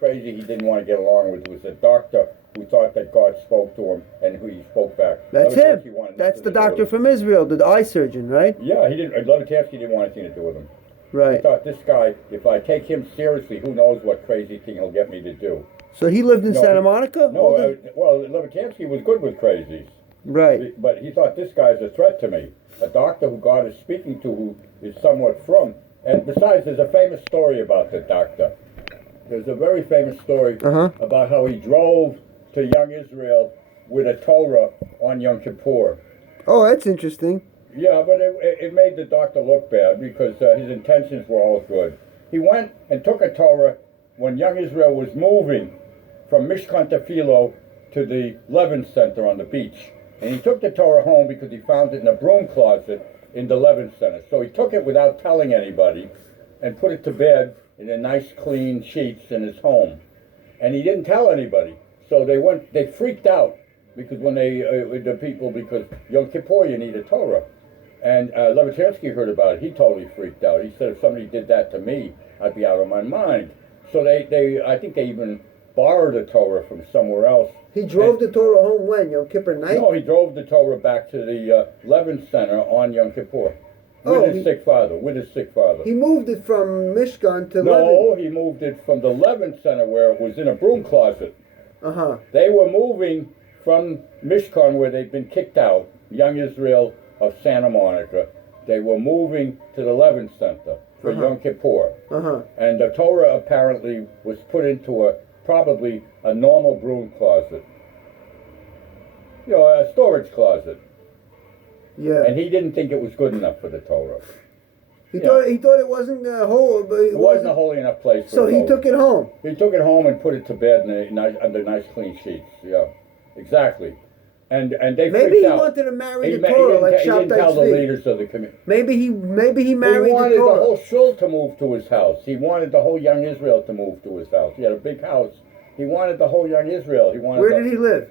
crazy he didn't want to get along with was a doctor who thought that God spoke to him and who he spoke back. That's him. That's the doctor from Israel, the eye surgeon, right? Yeah, he didn't. Levitansky didn't want anything to do with him. Right. He thought, this guy, if I take him seriously, who knows what crazy thing he'll get me to do. So he lived in Santa Monica? No, well, Levitansky was good with crazies. Right. But he thought, this guy's a threat to me. A doctor who God is speaking to, who is somewhat from. And besides, there's a famous story about the doctor. There's a very famous story about how he drove to young Israel with a Torah on Yom Kippur. Oh, that's interesting. Yeah, but it made the doctor look bad because his intentions were all good. He went and took a Torah when young Israel was moving from Mishkan Tefillah to the Levin Center on the beach. And he took the Torah home because he found it in a broom closet in the Levin Center. So he took it without telling anybody and put it to bed in a nice clean sheets in his home. And he didn't tell anybody. So they freaked out because when because Yom Kippur you need a Torah. And Levitansky heard about it. He totally freaked out. He said, if somebody did that to me, I'd be out of my mind. So I think they even borrowed a Torah from somewhere else. He drove the Torah home when? Yom Kippur night? No, he drove the Torah back to the Levin Center on Yom Kippur with his sick father. He moved it from Mishkan to Levin? No, he moved it from the Levin Center where it was in a broom closet. They were moving from Mishkan where they'd been kicked out, young Israel of Santa Monica. They were moving to the Levin Center for Yom Kippur. And the Torah apparently was put into probably a normal broom closet. You know, a storage closet. Yeah. And he didn't think it was good enough for the Torah. He thought it wasn't a whole. It wasn't a holy enough place. So he took it home. He took it home and put it to bed under nice clean sheets. Yeah, exactly. And they maybe he out. wanted to marry the Torah like Shabtai He didn't tell the leaders of the community. Maybe he married the Torah. He wanted the whole Shul to move to his house. He wanted the whole young Israel to move to his house. He had a big house. He wanted the whole young Israel. Where did he live?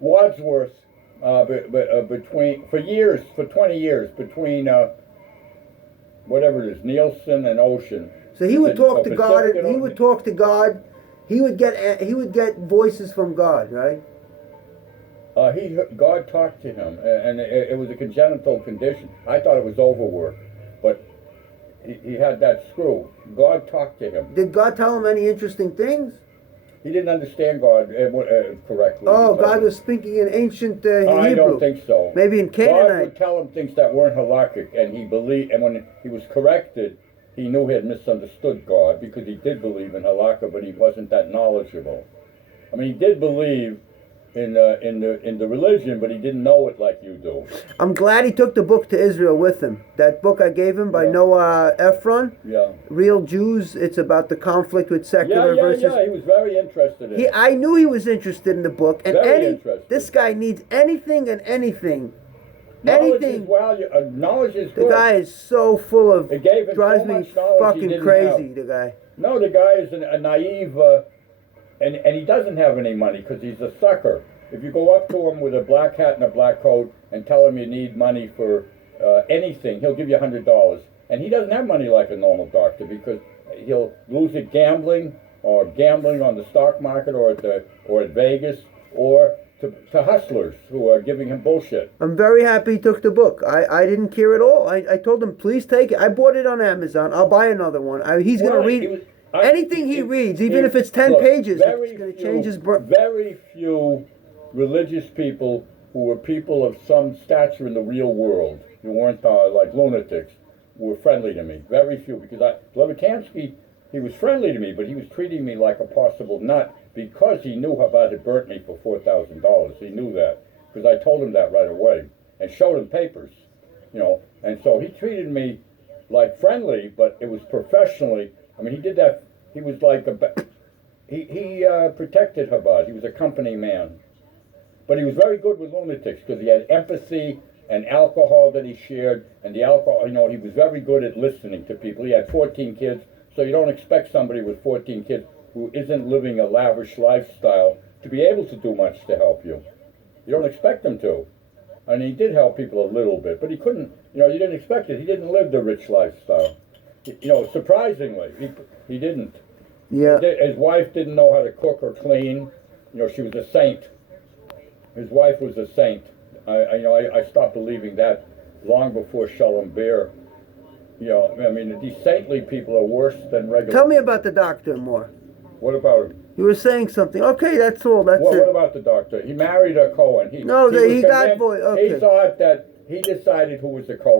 Wadsworth. For 20 years, between whatever it is, Nielsen and Ocean. So he would talk to God. He would talk to God. He would get voices from God, right? God talked to him, and it was a congenital condition. I thought it was overwork, but he had that screw. God talked to him. Did God tell him any interesting things? He didn't understand God correctly. Oh, God was speaking in ancient Hebrew. I don't think so. Maybe in Canaanite. God would tell him things that weren't halakhic, and he believed. And when he was corrected, he knew he had misunderstood God because he did believe in halakha, but he wasn't that knowledgeable. I mean, he did believe in the religion, but he didn't know it like you do. I'm glad he took the book to Israel with him. That book I gave him by Noah Ephron. Yeah. Real Jews. It's about the conflict with secular versus. Yeah. He was very interested in it. I knew he was interested in the book, and this guy needs anything and anything. Knowledge is good. The guy is so full of. It gave him drives so me much knowledge fucking crazy. The guy. No, the guy is a naive. And he doesn't have any money because he's a sucker. If you go up to him with a black hat and a black coat and tell him you need money for anything, he'll give you $100. And he doesn't have money like a normal doctor because he'll lose it gambling on the stock market or at Vegas or to hustlers who are giving him bullshit. I'm very happy he took the book. I didn't care at all. I told him, please take it. I bought it on Amazon. I'll buy another one. He's going to read anything he reads, even if it's 10 pages. It's going to change his brain. Very few religious people who were people of some stature in the real world, who weren't like lunatics, were friendly to me. Very few, because Levitansky, he was friendly to me, but he was treating me like a possible nut because he knew about it burnt me for $4,000. He knew that, because I told him that right away and showed him papers, and so he treated me like friendly, but it was professionally. I mean, he did that. He was like he protected Chabad. He was a company man. But he was very good with lunatics because he had empathy and alcohol that he shared. And the alcohol, he was very good at listening to people. He had 14 kids, so you don't expect somebody with 14 kids who isn't living a lavish lifestyle to be able to do much to help you. You don't expect him to. And he did help people a little bit, but he couldn't, you didn't expect it. He didn't live the rich lifestyle. Surprisingly, he didn't. Yeah. His wife didn't know how to cook or clean. You know, she was a saint. His wife was a saint. I stopped believing that long before Shalom Beer. You know, I mean, these saintly people are worse than regular. Tell me about the doctor more. What about him? You were saying something. Okay, that's all. That's it. What about the doctor? He married a Cohen. He got boy. Okay. He thought that he decided who was the Cohen.